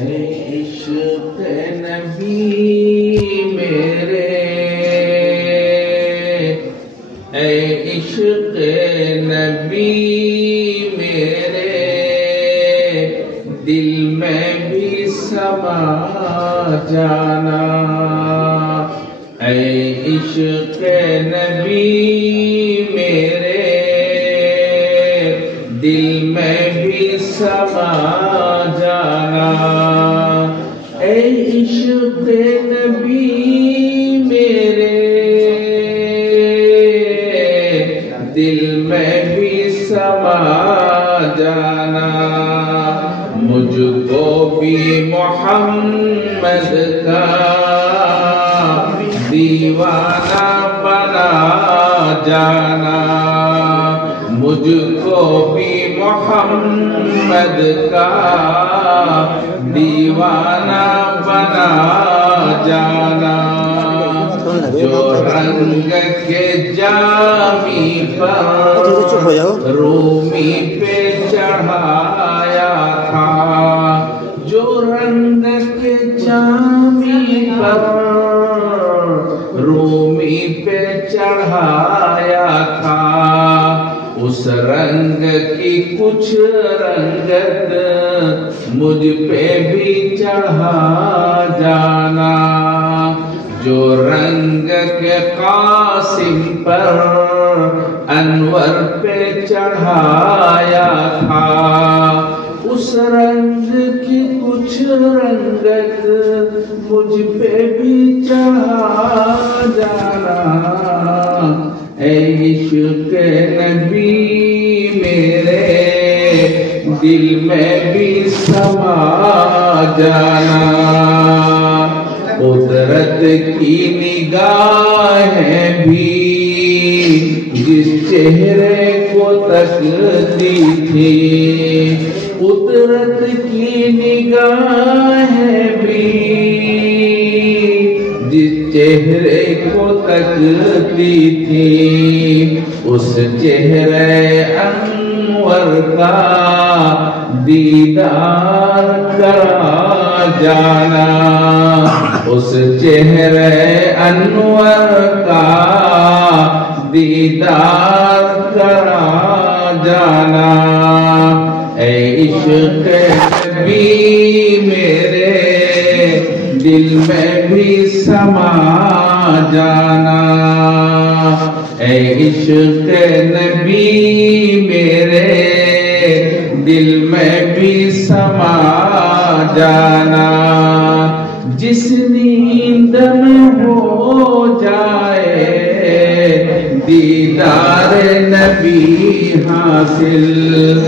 اے عشق نبی میرے، اے عشق نبی میرے، دل میں بھی سما جانا۔ اے عشق نبی میرے، دل میں بھی سما جانا۔ اے عشق نبی میرے، دل میں بھی سما جانا۔ مجھ کو بھی محمد کا دیوانہ بنا جانا۔ مجھ کو بھی محمد کا دیوانہ بنا جانا۔ جو رنگ کے جامی پر رومی پہ چڑھایا تھا، جو رنگ کے جامی پر رومی پہ چڑھایا تھا، اس رنگ کی کچھ رنگت مجھ پہ بھی چڑھا جانا۔ جو رنگ کے قاسم پر انور پہ چڑھایا تھا، اس رنگ کی کچھ رنگت مجھ پہ بھی چڑھا جانا۔ اے عشق نبی میرے، دل میں بھی سما جانا۔ قدرت کی نگاہیں بھی جس چہرے کو تکتی تھی، قدرت کی نگاہیں بھی جس چہرے کو تکتی تھی، اس چہرے انور کا دیدار کرا جانا۔ اس چہرے انور کا دیدار کرا جانا۔ اے عشق نبی میرے، دل میں بھی سما جانا۔ اے عشق نبی میرے، دل میں بھی سما جانا۔ جس نیند میں ہو جائے دیدار نبی حاصل،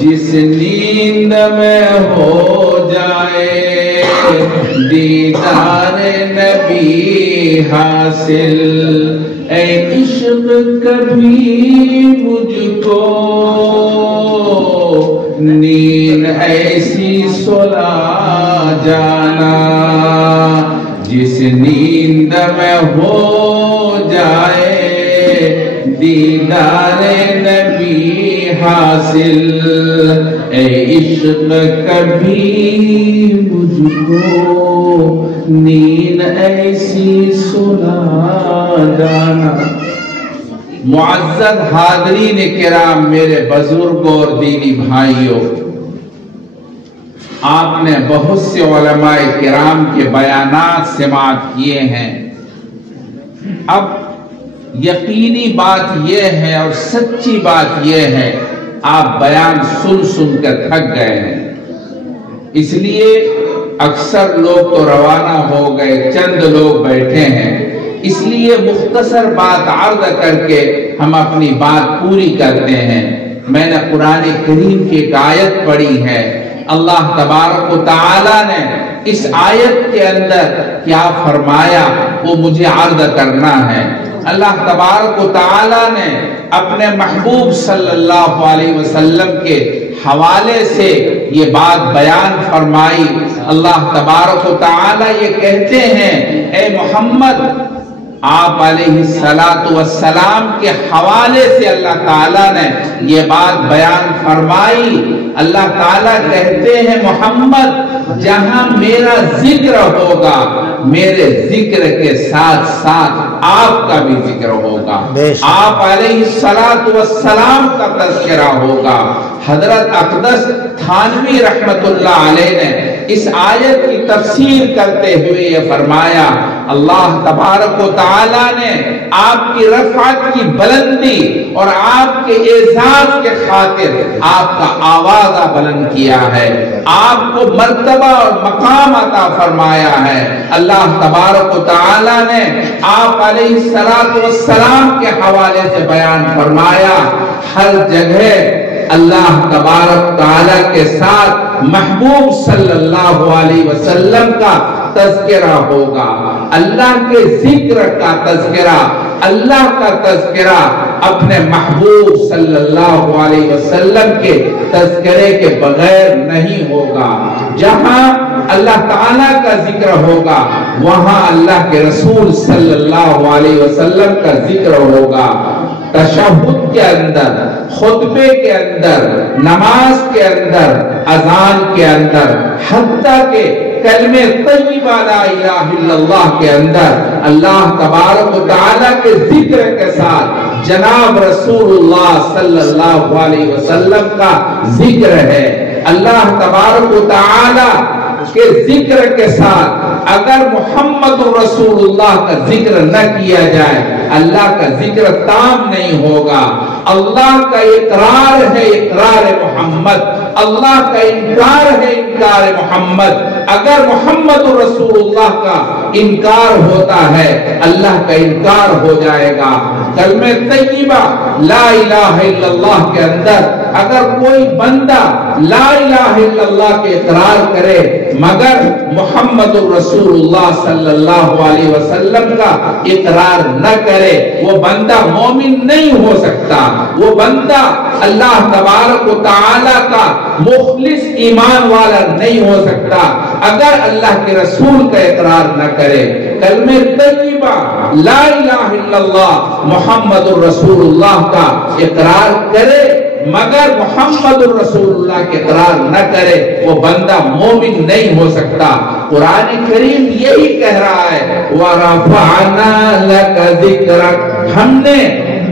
جس نیند میں ہو جائے دیدار نبی حاصل، اے عشق کبھی مجھ کو نیند ایسی سلا جانا۔ جس نیند میں ہو جائے دیدار نبی حاصل، اے عشق کبھی مجھ کو نیند ایسی سلا جانا۔ معزز حاضرین کرام، میرے بزرگوں اور دینی بھائیوں، آپ نے بہت سے علماء کرام کے بیانات سماعت کیے ہیں۔ اب یقینی بات یہ ہے اور سچی بات یہ ہے، آپ بیان سن سن کر تھک گئے ہیں، اس لیے اکثر لوگ تو روانہ ہو گئے، چند لوگ بیٹھے ہیں، اس لیے مختصر بات عرض کر کے ہم اپنی بات پوری کرتے ہیں۔ میں نے قرآن کریم کی ایک آیت پڑھی ہے، اللہ تبارک و تعالی نے اس آیت کے اندر کیا فرمایا وہ مجھے عرض کرنا ہے۔ اللہ تبارک و تعالی نے اپنے محبوب صلی اللہ علیہ وسلم کے حوالے سے یہ بات بیان فرمائی۔ اللہ تبارک و تعالی یہ کہتے ہیں، اے محمد آپ علیہ السلام کے حوالے سے اللہ تعالیٰ نے یہ بات بیان فرمائی۔ اللہ تعالیٰ کہتے ہیں محمد جہاں میرا ذکر ہوگا میرے ذکر کے ساتھ ساتھ آپ کا بھی ذکر ہوگا، آپ علیہ السلام کا تذکرہ ہوگا۔ حضرت اقدس تھانوی رحمت اللہ علیہ نے اس آیت کی تفسیر کرتے ہوئے یہ فرمایا اللہ تبارک و تعالی نے آپ کی رفعت کی بلندی اور آپ کے اعزاز کے خاطر آپ کا آوازہ بلند کیا ہے، آپ کو مرتبہ اور مقام عطا فرمایا ہے۔ اللہ تبارک و تعالی نے آپ علیہ السلام کے حوالے سے بیان فرمایا ہر جگہ اللہ تبارک تعالی کے ساتھ محبوب صلی اللہ علیہ وسلم کا تذکرہ ہوگا، اللہ کے ذکر کا تذکرہ، اللہ کا تذکرہ اپنے محبوب صلی اللہ علیہ وسلم کے تذکرے کے بغیر نہیں ہوگا۔ جہاں اللہ تعالیٰ کا ذکر ہوگا وہاں اللہ کے رسول صلی اللہ علیہ وسلم کا ذکر ہوگا۔ تشہد کے اندر، خطبے کے اندر، نماز کے اندر، اذان کے اندر، حتیٰ کہ کلمہ طیبہ لا الہ الا اللہ کے اندر اللہ تبارک و تعالیٰ کے ذکر کے ساتھ جناب رسول اللہ صلی اللہ علیہ وسلم کا ذکر ہے۔ اللہ تبارک و تعالیٰ کے ذکر کے ساتھ اگر محمد رسول اللہ کا ذکر نہ کیا جائے اللہ کا ذکر تام نہیں ہوگا۔ اللہ کا اقرار ہے اقرار محمد، اللہ کا انکار ہے انکار محمد۔ اگر محمد رسول اللہ کا انکار ہوتا ہے اللہ کا انکار ہو جائے گا۔ کلمہ طیبہ لا الہ الا اللہ کے اندر اگر کوئی بندہ لا الہ الا اللہ کے اقرار کرے مگر محمد رسول اللہ صلی اللہ علیہ وسلم کا اقرار نہ کرے وہ بندہ مومن نہیں ہو سکتا، وہ بندہ اللہ تبارک و تعالی کا مخلص ایمان والا نہیں ہو سکتا اگر اللہ کے رسول کا اقرار نہ کرے۔ کلمہ طیبہ لا الہ الا اللہ محمد رسول اللہ کا اقرار کرے مگر محمد الرسول اللہ کے اقرار نہ کرے وہ بندہ مومن نہیں ہو سکتا۔ قرآن کریم یہی کہہ رہا ہے وَرَفَعْنَا لَكَ ذِكْرَكَ، ہم نے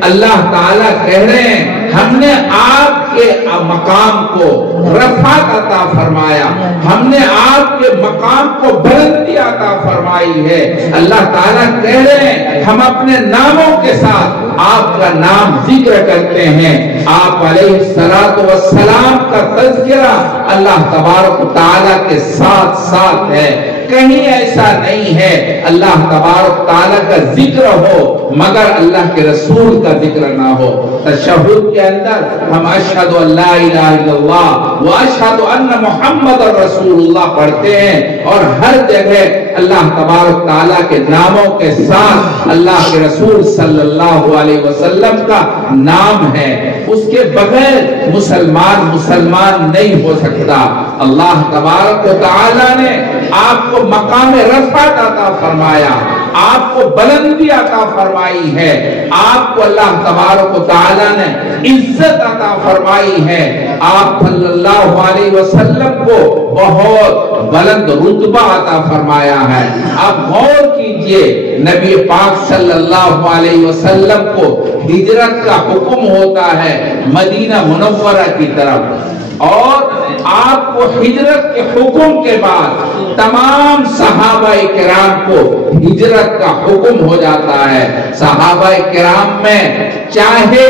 اللہ تعالیٰ کہہ رہے ہیں ہم نے آپ کے مقام کو رفعت عطا فرمایا، ہم نے آپ کے مقام کو بلندی عطا فرمائی ہے۔ اللہ تعالیٰ کہہ رہے ہیں ہم اپنے ناموں کے ساتھ آپ کا نام ذکر کرتے ہیں۔ آپ علیہ السلام کا تذکرہ اللہ تبارک و تعالیٰ کے ساتھ ساتھ ہے، کہیں ایسا نہیں ہے اللہ تبارک تعالیٰ کا ذکر ہو مگر اللہ کے رسول کا ذکر نہ ہو۔ تشہد کے اندر ہم اشہد ان لا الہ الا اللہ و اشہد ان محمد رسول اللہ پڑھتے ہیں اور ہر جگہ اللہ تبارک تعالیٰ کے ناموں کے ساتھ اللہ کے رسول صلی اللہ علیہ وسلم کا نام ہے، اس کے بغیر مسلمان نہیں ہو سکتا۔ اللہ تبارک و تعالیٰ نے آپ کو مقام رفعت عطا فرمایا، آپ کو بلندی عطا فرمائی ہے، آپ کو اللہ تبارک و تعالیٰ نے عزت عطا فرمائی ہے، آپ صلی اللہ علیہ وسلم کو بہت بلند رتبہ عطا فرمایا ہے۔ آپ غور کیجئے نبی پاک صلی اللہ علیہ وسلم کو ہجرت کا حکم ہوتا ہے مدینہ منورہ کی طرف اور آپ کو ہجرت کے حکم کے بعد تمام صحابہ کرام کو ہجرت کا حکم ہو جاتا ہے۔ صحابہ کرام میں چاہے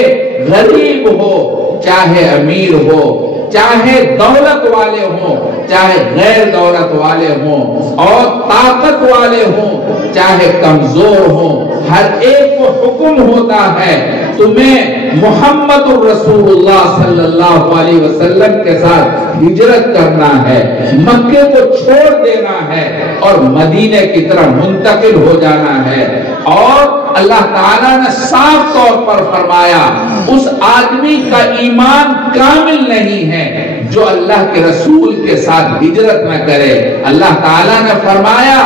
غریب ہو چاہے امیر ہو، چاہے دولت والے ہوں چاہے غیر دولت والے ہوں اور طاقت والے ہوں چاہے کمزور ہوں، ہر ایک کو حکم ہوتا ہے تمہیں محمد الرسول اللہ صلی اللہ علیہ وسلم کے ساتھ ہجرت کرنا ہے، مکے کو چھوڑ دینا ہے اور مدینے کی طرف منتقل ہو جانا ہے۔ اور اللہ تعالیٰ نے صاف طور پر فرمایا اس آدمی کا ایمان کامل نہیں ہے جو اللہ کے رسول کے ساتھ ہجرت نہ کرے۔ اللہ تعالیٰ نے فرمایا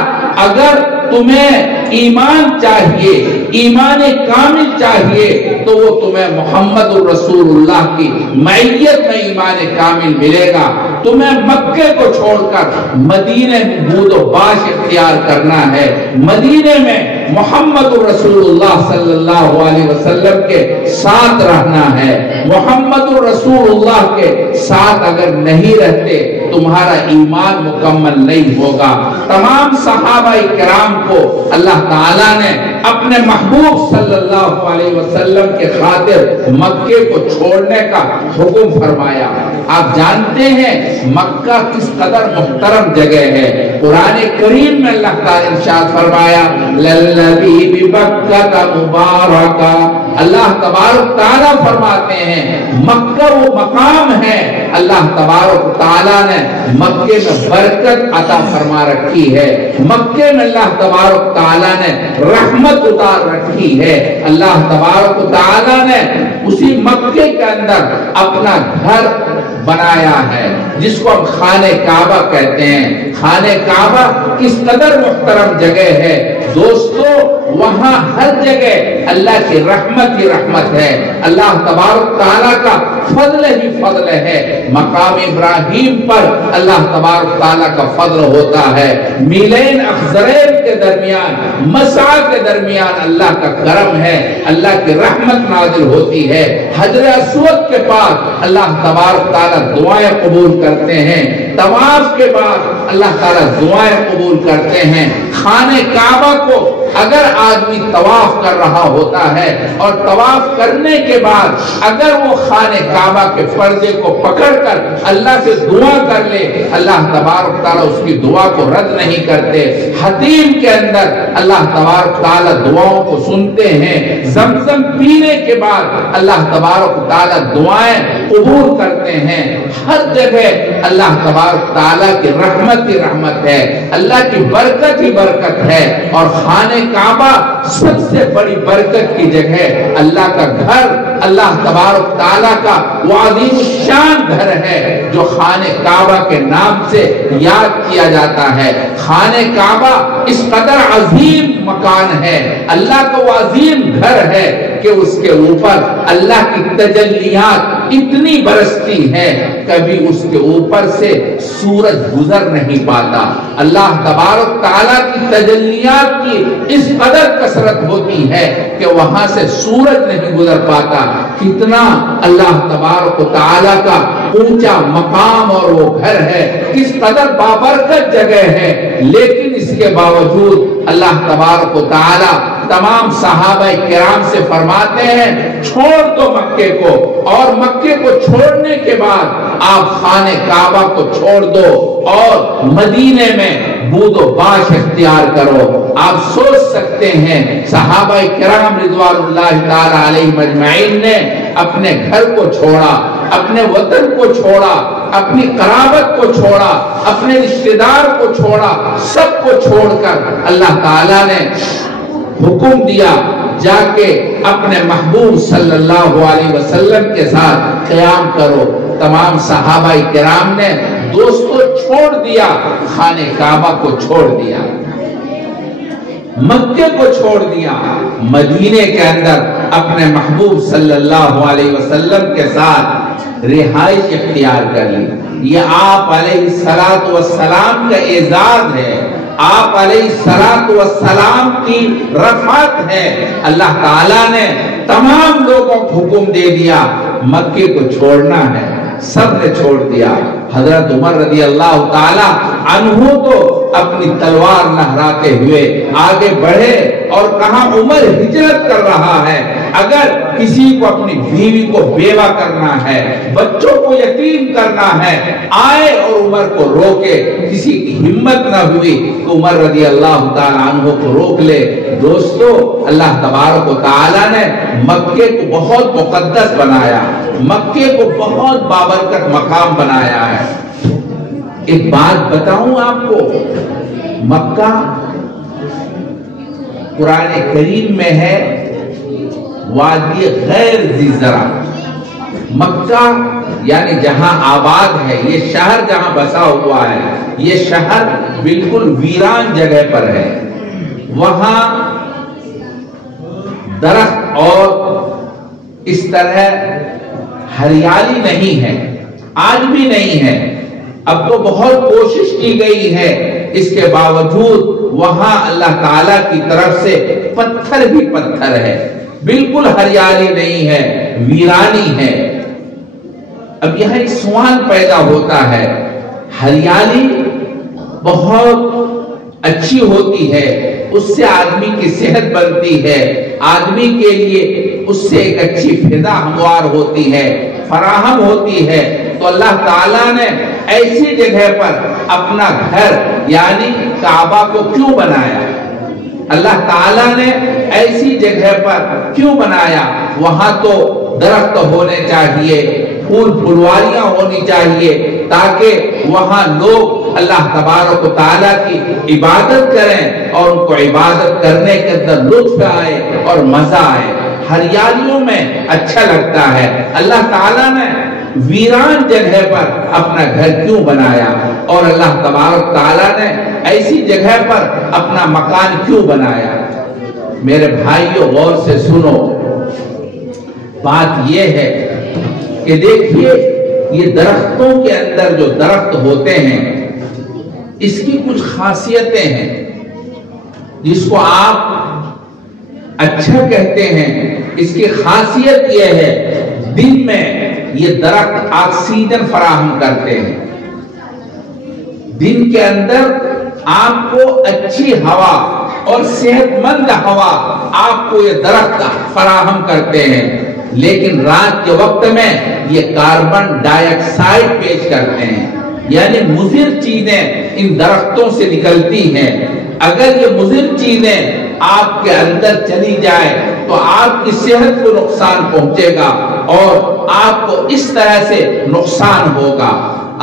اگر تمہیں ایمان چاہیے، ایمان کامل چاہیے، تو وہ تمہیں محمد الرسول اللہ کی معیت میں ایمان کامل ملے گا۔ تمہیں مکے کو چھوڑ کر مدینے میں بود و باش اختیار کرنا ہے، مدینے میں محمد الرسول اللہ صلی اللہ علیہ وسلم کے ساتھ رہنا ہے۔ محمد الرسول اللہ کے ساتھ اگر نہیں رہتے تمہارا ایمان مکمل نہیں ہوگا۔ تمام صحابہ کرام کو اللہ تعالیٰ نے اپنے محبوب صلی اللہ علیہ وسلم کے خاطر مکے کو چھوڑنے کا حکم فرمایا۔ آپ جانتے ہیں مکہ کس قدر محترم جگہ ہے۔ قرآن کریم میں اللہ تعالیٰ نے ارشاد فرمایا للذی ببکہ مبارکہ، اللہ تبارک تعالیٰ فرماتے ہیں مکہ وہ مقام ہے، اللہ تبارک تعالیٰ نے مکے میں برکت عطا فرما رکھی ہے، مکے میں اللہ تبارک تعالیٰ نے رحمت اتار رکھی ہے۔ اللہ تبارک تعالیٰ نے اسی مکے کے اندر اپنا گھر بنایا ہے جس کو ہم خانہ کعبہ کہتے ہیں۔ خانہ کعبہ کس قدر محترم جگہ ہے دوستو، وہاں ہر جگہ اللہ کی رحمت ہی رحمت ہے، اللہ تبارک تعالیٰ کا فضل ہی فضل ہے۔ مقام ابراہیم پر اللہ تبارک تعالیٰ کا فضل ہوتا ہے، میلین اخضرین کے درمیان، مسعی کے درمیان اللہ کا کرم ہے، اللہ کی رحمت نازل ہوتی ہے۔ حجر اسود کے پاس اللہ تبارک تعالیٰ دعائیں قبول کرتے ہیں، طواف کے بعد اللہ تعالیٰ دعائیں قبول کرتے ہیں۔ خانہ کعبہ کو اگر آدمی طواف کر رہا ہوتا ہے اور طواف کرنے کے بعد اگر وہ خانہ کعبہ کے پردے کو پکڑ کر اللہ سے دعا کر لے، اللہ تبارک تعالیٰ اس کی دعا کو رد نہیں کرتے۔ حتیم کے اندر اللہ تبارک تعالیٰ دعاؤں کو سنتے ہیں، زمزم پینے کے بعد اللہ تبارک تعالیٰ دعائیں قبول کرتے ہیں۔ ہر جگہ اللہ تبارک تعالیٰ کی رحمت ہی رحمت ہے، اللہ کی برکت ہی برکت ہے، اور خانہ کعبہ سب سے بڑی برکت کی جگہ، اللہ کا گھر، اللہ تبارک تعالیٰ کا وہ عظیم الشان گھر ہے جو خانہ کعبہ کے نام سے یاد کیا جاتا ہے۔ خانہ کعبہ اس قدر عظیم مکان ہے، اللہ کا وہ عظیم گھر ہے کہ اس کے اوپر اللہ کی تجلیات اتنی برستی ہے کبھی اس کے اوپر سے سورج گزر نہیں پاتا۔ اللہ تبارک تعالیٰ کی تجلیات کی اس قدر کثرت ہوتی ہے کہ وہاں سے سورج نہیں گزر پاتا۔ کتنا اللہ تبارک تعالیٰ کا اونچا مقام اور وہ گھر ہے، کس قدر بابرکت جگہ ہے، لیکن اس کے باوجود اللہ تبارک تعالیٰ تمام صحابہ کرام سے فرماتے ہیں چھوڑ دو مکے کو، اور مکے کو چھوڑنے کے بعد آپ خانہ کعبہ کو چھوڑ دو اور مدینے میں بود و باش اختیار کرو۔ آپ سوچ سکتے ہیں صحابہ کرام رضوان اللہ تعالی علیہ مجمعین نے اپنے گھر کو چھوڑا، اپنے وطن کو چھوڑا، اپنی قرابت کو چھوڑا، اپنے رشتہ دار کو چھوڑا، سب کو چھوڑ کر اللہ تعالیٰ نے حکم دیا جا کے اپنے محبوب صلی اللہ علیہ وسلم کے ساتھ قیام کرو۔ تمام صحابہ کرام نے دوستو چھوڑ دیا، خانہ کعبہ کو چھوڑ دیا، مکے کو چھوڑ دیا، مدینے کے اندر اپنے محبوب صلی اللہ علیہ وسلم کے ساتھ رہائش اختیار کر لی۔ یہ آپ علیہ الصلوۃ والسلام کا اعزاز ہے، آپ علیہ الصلوۃ والسلام کی رفعت ہے۔ اللہ تعالیٰ نے تمام لوگوں کو حکم دے دیا مکے کو چھوڑنا ہے، سب نے چھوڑ دیا۔ حضرت عمر رضی اللہ تعالی عنہ تو اپنی تلوار لہراتے ہوئے آگے بڑھے اور کہا عمر ہجرت کر رہا ہے، اگر کسی کو اپنی بیوی کو بیوہ کرنا ہے، بچوں کو یتیم کرنا ہے، آئے اور عمر کو روکے۔ کسی کی ہمت نہ ہوئی کہ عمر رضی اللہ تعالی عنہ کو روک لے۔ دوستو اللہ تبارک و تعالی نے مکے کو بہت مقدس بنایا، مکے کو بہت بابرکت مقام بنایا ہے۔ ایک بات بتاؤں آپ کو، مکہ قرآن کریم میں ہے وادی غیر ذی زرع۔ مکہ یعنی جہاں آباد ہے، یہ شہر جہاں بسا ہوا ہے، یہ شہر بالکل ویران جگہ پر ہے، وہاں درخت اور اس طرح ہریالی نہیں ہے، آج بھی نہیں ہے۔ اب تو بہت کوشش کی گئی ہے، اس کے باوجود وہاں اللہ تعالیٰ کی طرف سے پتھر بھی پتھر ہے، بالکل ہریالی نہیں ہے، ویرانی ہے۔ اب یہاں ایک سوال پیدا ہوتا ہے، ہریالی بہت اچھی ہوتی ہے، اس سے آدمی کی صحت بنتی ہے، آدمی کے لیے اس سے ایک اچھی فضا ہموار ہوتی ہے، فراہم ہوتی ہے، تو اللہ تعالیٰ نے ایسی جگہ پر اپنا گھر یعنی کعبہ کو کیوں بنایا؟ اللہ تعالیٰ نے ایسی جگہ پر کیوں بنایا؟ وہاں تو درخت ہونے چاہیے، پھول پھلواریاں ہونی چاہیے، تاکہ وہاں لوگ اللہ تبارک و تعالیٰ کی عبادت کریں اور ان کو عبادت کرنے کے اندر لطف آئے اور مزہ آئے، ہریالیوں میں اچھا لگتا ہے۔ اللہ تعالیٰ نے ویران جگہ پر اپنا گھر کیوں بنایا اور اللہ تبارک تعالیٰ نے ایسی جگہ پر اپنا مکان کیوں بنایا؟ میرے بھائیوں غور سے سنو، بات یہ ہے کہ دیکھیے یہ درختوں کے اندر جو درخت ہوتے ہیں اس کی کچھ خاصیتیں ہیں، جس کو آپ اچھا کہتے ہیں۔ اس کی خاصیت یہ ہے دن میں یہ درخت آکسیجن فراہم کرتے ہیں، دن کے اندر آپ کو اچھی ہوا اور صحت مند ہوا آپ کو یہ درخت فراہم کرتے ہیں، لیکن رات کے وقت میں یہ کاربن ڈائی آکسائڈ پیش کرتے ہیں، یعنی مضر چیزیں ان درختوں سے نکلتی ہیں۔ اگر یہ مضر چیزیں آپ کے اندر چلی جائے تو آپ کی صحت کو نقصان پہنچے گا اور آپ کو اس طرح سے نقصان ہوگا۔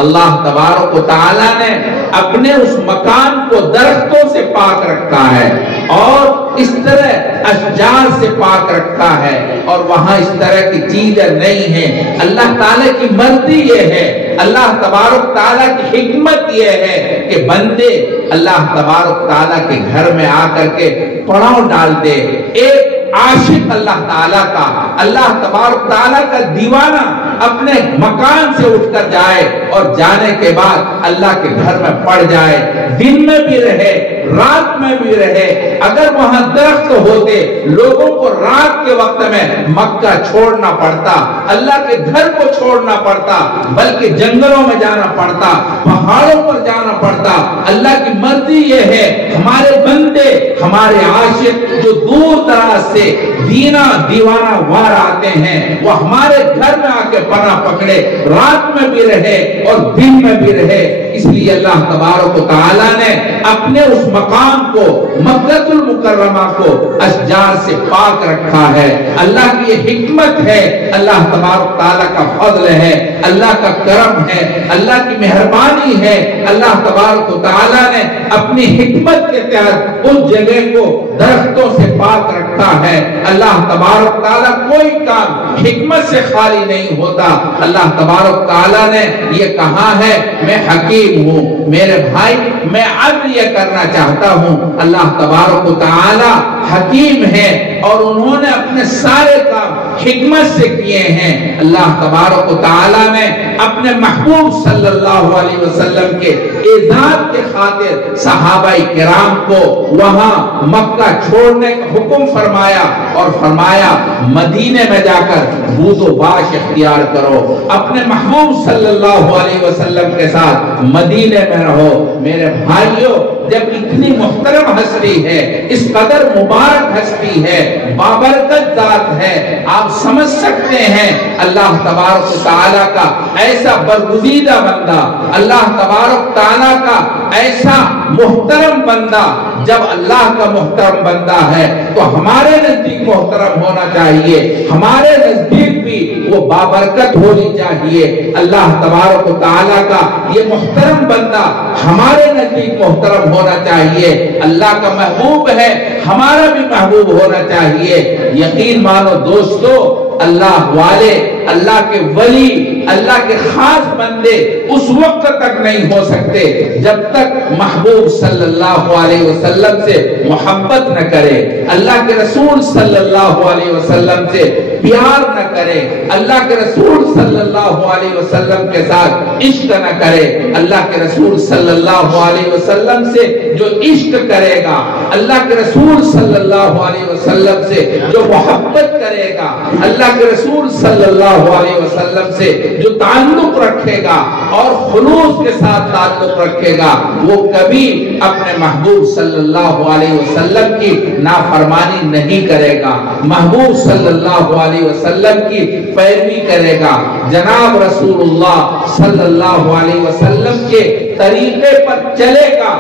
اللہ تبارک و تعالیٰ نے اپنے اس مکان کو درختوں سے پاک رکھا ہے اور اس طرح اشجار سے پاک رکھا ہے، اور وہاں اس طرح کی چیزیں نہیں ہیں۔ اللہ تعالیٰ کی مرضی یہ ہے، اللہ تبارک تعالیٰ کی حکمت یہ ہے کہ بندے اللہ تبارک تعالیٰ کے گھر میں آ کر کے پڑاؤ ڈال دے۔ ایک عاشق اللہ تعالیٰ کا، اللہ تبارک تعالیٰ کا دیوانہ اپنے مکان سے اٹھ کر جائے اور جانے کے بعد اللہ کے گھر میں پڑ جائے، دن میں بھی رہے رات میں بھی رہے۔ اگر وہاں درخت ہوتے لوگوں کو رات کے وقت میں مکہ چھوڑنا پڑتا، اللہ کے گھر کو چھوڑنا پڑتا، بلکہ جنگلوں میں جانا پڑتا، پہاڑوں پر جانا پڑتا۔ اللہ کی مرضی یہ ہے ہمارے بندے، ہمارے عاشق جو دور دراز سے دیوانہ وار آتے ہیں، وہ ہمارے گھر میں آ کے پناہ پکڑے، رات میں بھی رہے اور دن میں بھی رہے۔ اس لیے اللہ تبارک و تعالیٰ نے اپنے اس مقام کو، مکہ المکرمہ کو اشجار سے پاک رکھا ہے۔ اللہ کی یہ حکمت ہے، اللہ تبارک تعالیٰ کا فضل ہے، اللہ کا کرم ہے، اللہ کی مہربانی ہے۔ اللہ تبارک و تعالیٰ نے اپنی حکمت کے تحت اس جگہ کو درختوں سے پاک رکھا ہے۔ اللہ تبارک تعالیٰ کوئی کام حکمت سے خالی نہیں ہوتا۔ اللہ تبارک تعالیٰ نے یہ کہا ہے میں حکیم ہوں۔ میرے بھائی میں عرض یہ کرنا چاہتا ہوں، اللہ تبارک و تعالیٰ حکیم ہے اور انہوں نے اپنے سارے کام حکمت سے کیے ہیں۔ اللہ تبارک و تعالیٰ نے اپنے محبوب صلی اللہ علیہ وسلم کے اعزاز کے خاطر صحابہ کرام کو وہاں مکہ چھوڑنے کا حکم فرمایا اور فرمایا مدینے میں جا کر بود و باش اختیار کرو، اپنے محبوب صلی اللہ علیہ وسلم کے ساتھ مدینے میں رہو۔ میرے بھائیوں، جب اتنی محترم ہستی ہے، اس قدر مبارک ہستی ہے، بابرکت ذات ہے، آپ سمجھ سکتے ہیں اللہ تبارک و تعالیٰ کا ایسا برگزیدہ بندہ، اللہ تبارک تعالیٰ کا ایسا محترم بندہ، جب اللہ کا محترم بندہ ہے تو ہمارے نزدیک محترم ہونا چاہیے، ہمارے نزدیک بھی وہ بابرکت ہونی چاہیے۔ اللہ تبارک و تعالیٰ کا یہ محترم بندہ ہمارے نزدیک محترم ہونا چاہیے، اللہ کا محبوب ہے، ہمارا بھی محبوب ہونا چاہیے۔ یقین مانو دوستو، اللہ والے، اللہ کے ولی، اللہ کے خاص بندے اس وقت تک نہیں ہو سکتے جب تک محبوب صلی اللہ علیہ وسلم سے محبت نہ کرے، اللہ کے رسول صلی اللہ علیہ وسلم سے پیار نہ کرے، اللہ کے رسول صلی اللہ علیہ وسلم کے ساتھ عشق نہ کرے۔ اللہ کے رسول صلی اللہ علیہ وسلم سے جو عشق کرے گا، اللہ کے رسول صلی اللہ علیہ وسلم سے جو محبت کرے گا، اللہ کے رسول صلی اللہ علیہ وسلم سے جو تعلق رکھے گا اور خلوص کے ساتھ تعلق رکھے گا، وہ کبھی اپنے محبوب صلی اللہ علیہ وسلم کی نافرمانی نہیں کرے گا، محبوب صلی اللہ علیہ وسلم کی پیروی کرے گا، جناب رسول اللہ صلی اللہ علیہ وسلم کے طریقے پر چلے گا،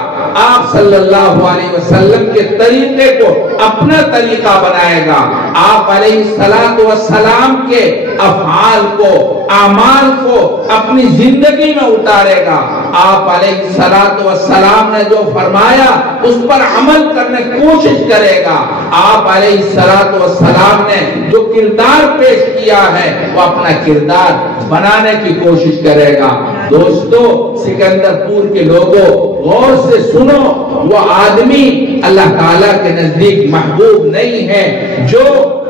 آپ صلی اللہ علیہ وسلم کے طریقے کو اپنا طریقہ بنائے گا، آپ علیہ السلام کے افعال کو، اعمال کو اپنی زندگی میں اتارے گا، آپ علیہ السلام نے جو فرمایا اس پر عمل کرنے کی کوشش کرے گا، آپ علیہ السلام نے جو کردار پیش کیا ہے وہ اپنا کردار بنانے کی کوشش کرے گا۔ دوستو، سکندر پور کے لوگوں، غور سے سنو، وہ آدمی اللہ تعالیٰ کے نزدیک محبوب نہیں ہے جو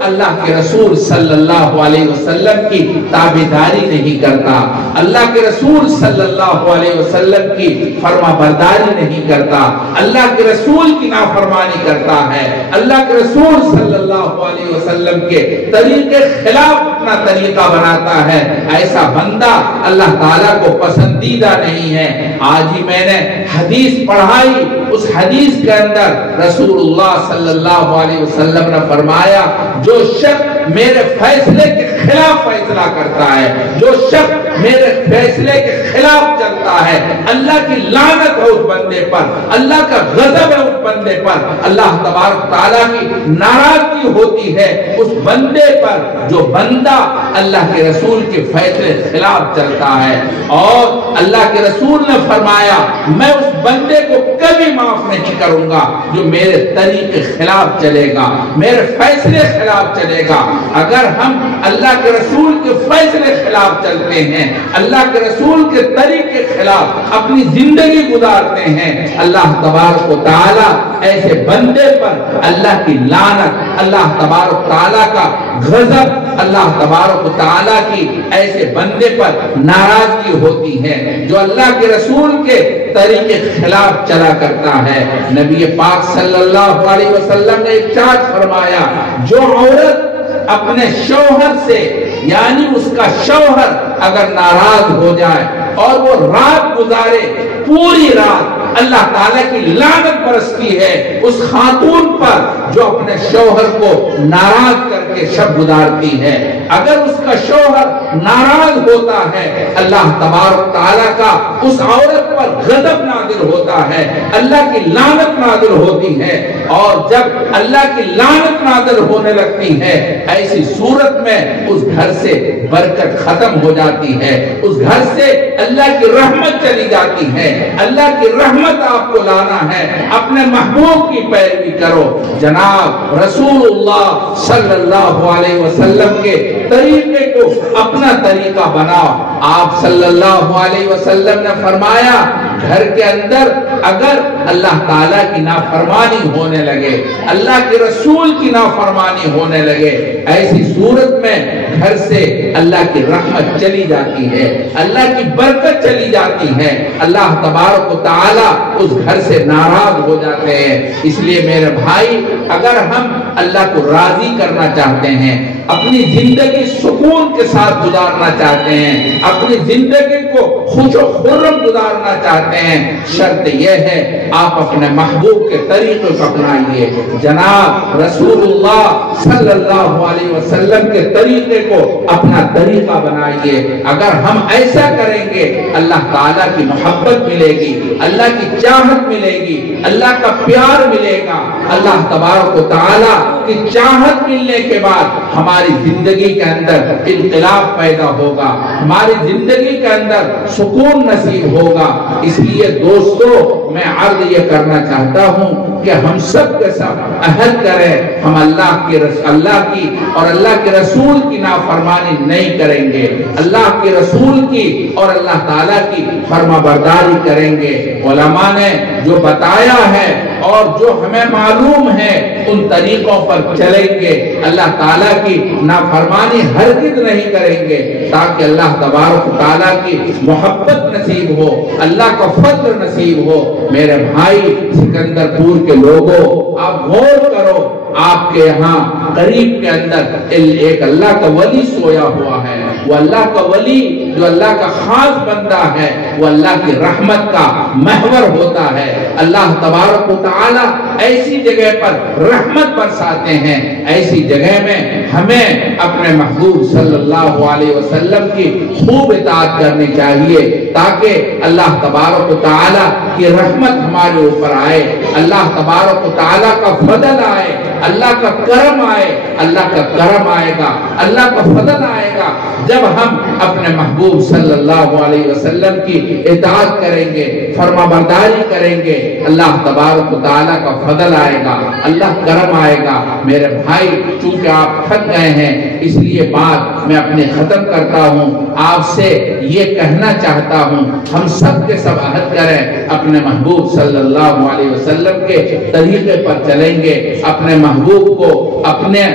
اللہ کے رسول صلی اللہ علیہ وسلم کی تابعداری نہیں کرتا، اللہ کے رسول صلی اللہ علیہ وسلم کی فرما برداری نہیں کرتا، اللہ کے رسول کی نافرمانی کرتا ہے، اللہ کے رسول صلی اللہ علیہ وسلم کے طریقے خلاف اپنا طریقہ بناتا ہے، ایسا بندہ اللہ تعالیٰ کو پسندیدہ نہیں ہے۔ آج ہی میں نے حدیث پڑھائی، اس حدیث کے اندر رسول اللہ صلی اللہ علیہ وسلم نے فرمایا، جو شخص میرے فیصلے کے خلاف فیصلہ کرتا ہے، جو شخص میرے فیصلے کے خلاف چلتا ہے، اللہ کی لعنت ہے اس بندے پر، اللہ کا غضب ہے اس بندے پر، اللہ تبارک تعالیٰ کی ناراضگی ہوتی ہے اس بندے پر جو بندہ اللہ کے رسول کے فیصلے کے خلاف چلتا ہے۔ اور اللہ کے رسول نے فرمایا، میں اس بندے کو کبھی معاف نہیں کروں گا جو میرے طریقے خلاف چلے گا، میرے فیصلے خلاف چلے گا۔ اگر ہم اللہ کے رسول کے فیصلے خلاف چلتے ہیں، اللہ کے رسول کے طریقے خلاف اپنی زندگی گزارتے ہیں، اللہ تبارک و تعالیٰ ایسے بندے پر اللہ کی لعنت، اللہ تبارک تعالیٰ کا غضب، اللہ تبارک و تعالیٰ کی ایسے بندے پر ناراضگی ہوتی ہے جو اللہ کے رسول کے طریقے خلاف چلا کرتا ہے۔ نبی پاک صلی اللہ علیہ وسلم نے ارشاد فرمایا، جو عورت اپنے شوہر سے، یعنی اس کا شوہر اگر ناراض ہو جائے اور وہ رات گزارے، پوری رات، اللہ تعالیٰ کی لعنت برستی ہے اس خاتون پر جو اپنے شوہر کو ناراض کر کے شب گزارتی ہے۔ اگر اس کا شوہر ناراض ہوتا ہے، اللہ تبارک تعالیٰ کا اس عورت پر غضب نازل ہوتا ہے، اللہ کی لعنت نازل ہوتی ہے، اور جب اللہ کی لعنت نازل ہونے لگتی ہے، ایسی صورت میں اس گھر سے برکت ختم ہو جاتی ہے، اس گھر سے اللہ کی رحمت چلی جاتی ہے۔ اللہ کی رحمت آپ کو لانا ہے، اپنے محبوب کی پیروی کرو۔ جناب رسول اللہ صلی اللہ علیہ وسلم کے طریقے کو اپنا طریقہ بناؤ۔ آپ صلی اللہ علیہ وسلم نے فرمایا، گھر کے اندر اگر اللہ تعالیٰ کی نافرمانی ہونے لگے، اللہ کے رسول کی نافرمانی ہونے لگے، ایسی صورت میں گھر سے اللہ کی رحمت چلی جاتی ہے، اللہ کی برکت چلی جاتی ہے، اللہ تبارک و تعالیٰ اس گھر سے ناراض ہو جاتے ہیں۔ اس لیے میرے بھائی، اگر ہم اللہ کو راضی کرنا چاہتے ہیں، اپنی زندگی سکون کے ساتھ گزارنا چاہتے ہیں، اپنی زندگی کو خوش و خرم گزارنا چاہتے ہیں، شرط یہ ہے آپ اپنے محبوب کے طریقے کو اپنائیے۔ جناب رسول اللہ صلی اللہ علیہ وسلم کے طریقے کو اپنا طریقہ بنائیے۔ اگر ہم ایسا کریں گے، اللہ تعالیٰ کی محبت ملے گی، اللہ کی چاہت ملے گی، اللہ کا پیار ملے گا۔ اللہ تبارک و تعالیٰ کی چاہت ملنے کے بعد ہماری زندگی کے اندر انقلاب پیدا ہوگا، ہماری زندگی کے اندر سکون نصیب ہوگا۔ اس لیے دوستو، میں عرض یہ کرنا چاہتا ہوں کہ ہم سب کے سب عہد کریں ہم اللہ کی اور اللہ کے رسول کی نافرمانی نہیں کریں گے، اللہ کے رسول کی اور اللہ تعالیٰ کی فرما برداری کریں گے۔ علماء نے جو بتایا ہے اور جو ہمیں معلوم ہے ان طریقوں پر چلیں گے، اللہ تعالیٰ کی نافرمانی ہرگز نہیں کریں گے، تاکہ اللہ تبارک و تعالیٰ کی محبت نصیب ہو، اللہ کا فضل نصیب ہو۔ میرے بھائی سکندر پور کے لوگوں، آپ غور کرو، آپ کے یہاں قریب کے اندر ایک اللہ کا ولی سویا ہوا ہے۔ وہ اللہ کا ولی جو اللہ کا خاص بندہ ہے، وہ اللہ کی رحمت کا محور ہوتا ہے۔ اللہ تبارک و تعالی ایسی جگہ پر رحمت برساتے ہیں، ایسی جگہ میں ہمیں اپنے محبوب صلی اللہ علیہ وسلم کی خوب اطاعت کرنی چاہیے، تاکہ اللہ تبارک و تعالی کی رحمت ہمارے اوپر آئے، اللہ تبارک و تعالی کا فضل آئے، اللہ کا کرم آئے۔ اللہ کا کرم آئے گا، اللہ کا فضل آئے گا جب ہم اپنے محبوب صلی اللہ علیہ وسلم کی اطاعت کریں گے، فرما برداری کریں گے، اللہ تبارک و تعالیٰ کا فضل آئے گا، اللہ کرم آئے گا۔ میرے بھائی چونکہ آپ تھک گئے ہیں، اس لیے بات میں اپنے ختم کرتا ہوں، آپ سے یہ کہنا چاہتا ہوں ہم سب کے سب عہد کریں اپنے محبوب صلی اللہ علیہ وسلم کے طریقے پر چلیں گے، اپنے محبوب کو اپنے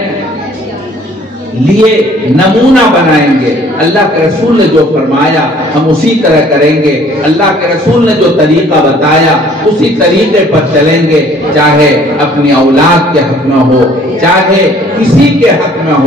لیے نمونہ بنائیں گے، اللہ کے رسول نے جو فرمایا ہم اسی طرح کریں گے، اللہ کے رسول نے جو طریقہ بتایا اسی طریقے پر چلیں گے، چاہے اپنی اولاد کے حق میں ہو، چاہے کسی کے حق میں ہو۔